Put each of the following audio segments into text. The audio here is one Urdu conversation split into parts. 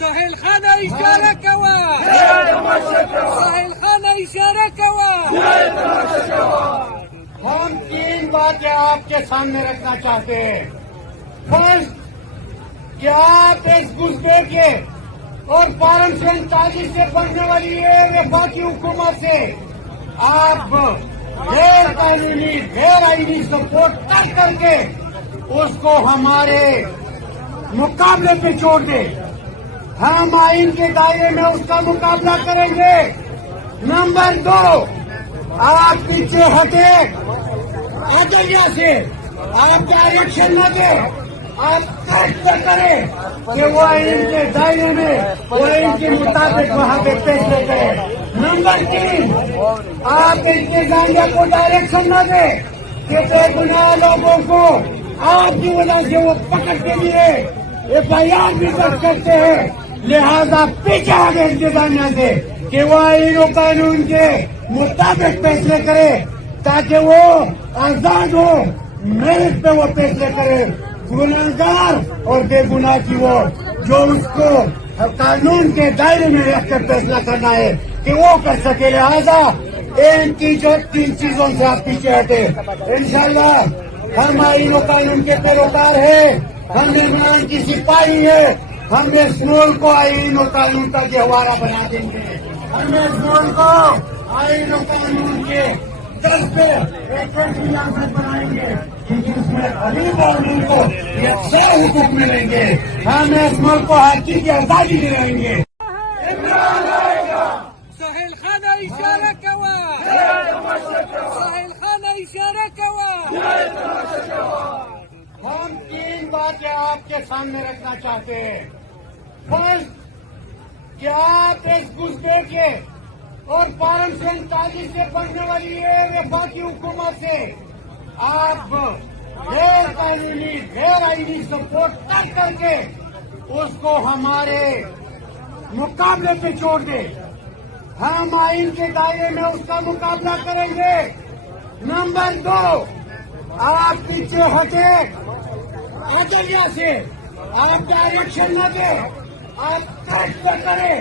سهيل خان اشاره کوا سهيل خان اشاره کوا ہم تین باتیں آپ کے سامنے رکھنا چاہتے ہیں۔ فرسٹ، کہ آپ اس گھسپیٹ کے اور فارم 47 سے بننے والی وفاقی حکومت سے آپ غیر قانونی غیر آئینی سپورٹ کر کے اس کو ہمارے مقابلے پہ چھوڑ دیں۔ ہم آئین کے دائرے میں اس کا مقابلہ کریں گے۔ نمبر 2، آپ پیچھے ہٹے آگے سے، آپ ڈائریکشن نہ دیں، آپ کٹ کریں کہ وہ آئین کے دائرے میں وہ آئین کے مطابق وہاں پہ فیصلے کریں۔ نمبر 3، آپ انتظامیہ کو ڈائریکشن نہ دیں کہ بے گناہ لوگوں کو آپ کی وجہ سے وہ پکڑ کے لیے FIR بھی درج کرتے ہیں، لہذا پیچھے آگے انتظامیہ سے کہ وہ آئین و قانون کے مطابق فیصلے کرے تاکہ وہ آزاد ہو، میرٹ پہ وہ فیصلے کرے۔ گناہگار اور بے گناہ کی وہ جو اس کو قانون کے دائرے میں رکھ کر فیصلہ کرنا ہے کہ وہ کر سکے، لہذا ان تین چیزوں سے آپ پیچھے ہٹے۔ انشاءاللہ ہم آئین و قانون کے پیروکار ہیں، ہم ایمان کی سپاہی ہے، ہم اس ملک کو آئین و قانون کا گہوارہ بنا دیں گے، ہم اس ملک کو آئین و قانون کے دل پہ ایک ریاست بنائیں گے جس میں غریب اور ملک کو یکساں حقوق ملیں گے، ہم اس ملک کو ہر چیز کی آزادی دلائیں گے۔ سهيل خان اشاره کوا سهيل خان اشاره کوا ہم تین باتیں آپ کے سامنے رکھنا چاہتے ہیں۔ فرسٹ، کہ آپ اس گھسپیٹ کے اور فارم 47 سے بننے والی وفاقی حکومت سے آپ غیر قانونی غیر آئینی سپورٹ کر کے اس کو ہمارے مقابلے پہ چھوڑ دیں۔ ہم آئین کے دائرے میں اس کا مقابلہ کریں گے۔ نمبر 2، آپ پیچھے ہٹے آگے سے، آپ ڈائریکشن نہ دیں، آپ کٹ کریں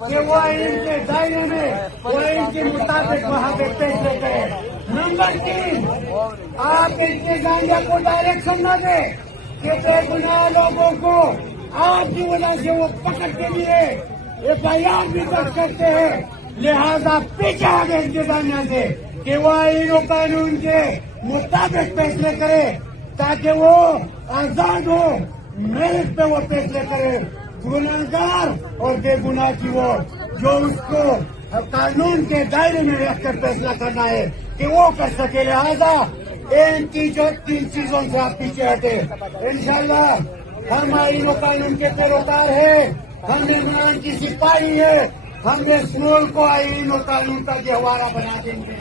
کہ وہ آئین کے دائرے میں وہ آئین کے مطابق وہاں پہ فیصلے کریں۔ نمبر 3، آپ انتظامیہ کو ڈائریکشن نہ دیں کہ بے گناہ لوگوں کو آپ کی وجہ سے وہ پکڑ کے لیے FIR بھی درج کرتے ہیں، لہذا پیچھے آگے انتظامیہ سے کہ وہ آئین و قانون کے مطابق فیصلے کرے تاکہ وہ آزاد ہو، میرٹ پہ وہ فیصلے کرے۔ گناہگار اور بے گناہ کی وہ جو اس کو قانون کے دائرے میں رکھ کر فیصلہ کرنا ہے کہ وہ کر سکے، لہذا ان تین چیزوں سے آپ پیچھے ہٹے۔ انشاءاللہ ہم آئین و قانون کے پیروکار ہیں، ہم ایمان کی سپاہی ہے، ہم اس ملک کو آئین و قانون کا گہوارہ بنا دیں گے۔